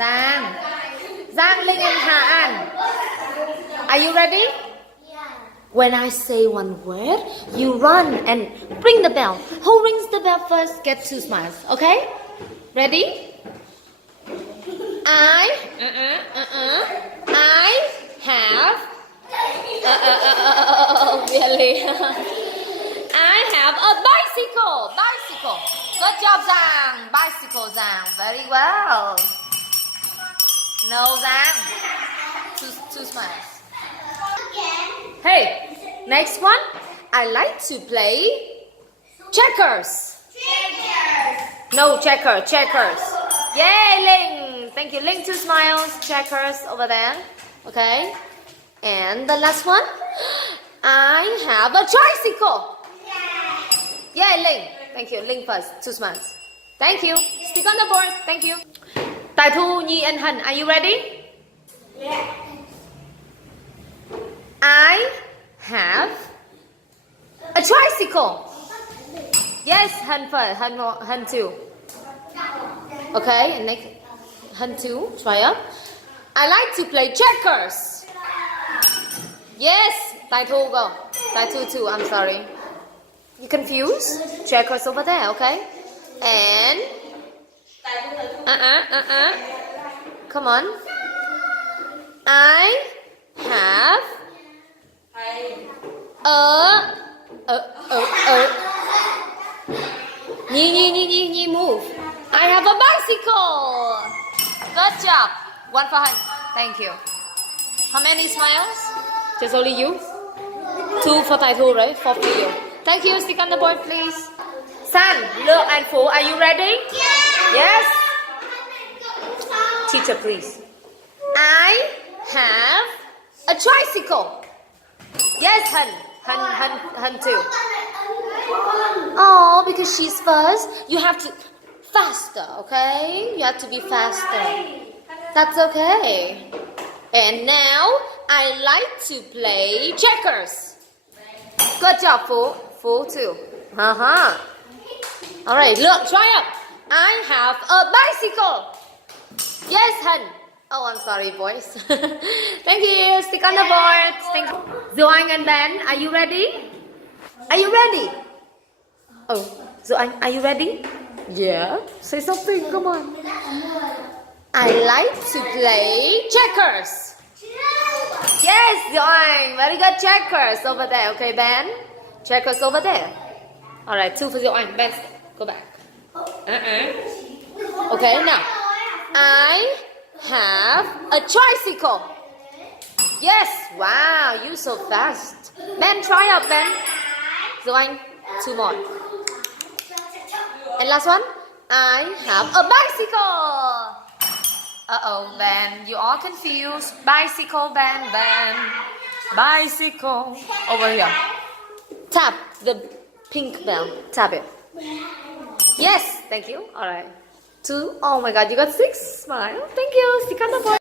Giang. Giang, Linh, and Ha9. Are you ready? When I say one word, you run and ring the bell. Who rings the bell first gets 2 smiles. Okay? Ready? I have. Really? I have a bicycle. Bicycle. Good job, Giang. Bicycle, Giang. Very well. No, Giang. Two smiles. Hey, next one. I like to play checkers. No, checkers. Yay, Ling. Thank you. Ling, 2 smiles. Checkers over there. Okay. And the last one. I have a tricycle. Yay, Ling. Thank you. Ling first. 2 smiles. Thank you. Stick on the board. Thank you. Tai Thu, Nhi, and Han. Are you ready? Yeah. I have a tricycle. Yes, Han first. Han 2. Okay, and next. Han 2. Try up. I like to play checkers. Yes, Tai Thu, go. Tai Thu 2. I'm sorry. You confused? Checkers over there, okay? And come on. I have Nhi, move. I have a bicycle. Good job. 1 for Han. Thank you. How many smiles? Just only you? 2 for Tai Thu, right? 4 for you. Thank you. Stick on the board, please. San, Look, and Fu, are you ready? Yes? Teacher, please. I have a tricycle. Yes, Han 2. Oh, because she's first, you have to faster, okay? You have to be faster. That's okay. And now I like to play checkers. Good job, Fu 2. All right, look, try up. I have a bicycle. Yes, Han. Oh, I'm sorry, boys. Thank you. Stick on the board. Thank you. Zoang and Ben, are you ready? Are you ready? Oh, Zoang, are you ready? Yeah. Say something. Come on. I like to play checkers. Yes, Zoang. Very good. Checkers over there. Okay, Ben. Checkers over there. All right, 2 for Zoang. Ben, go back. Okay, now. I have a tricycle. Yes. Wow, you so fast. Ben, try up, Ben. Zoang, 2 more. And last one. I have a bicycle. Uh-oh, Ben, you all confused. Bicycle, Ben. Bicycle. Over here. Tap the pink bell. Tap it. Yes, thank you. All right. 2. Oh my God, you got 6. Smile. Thank you. Stick on the board.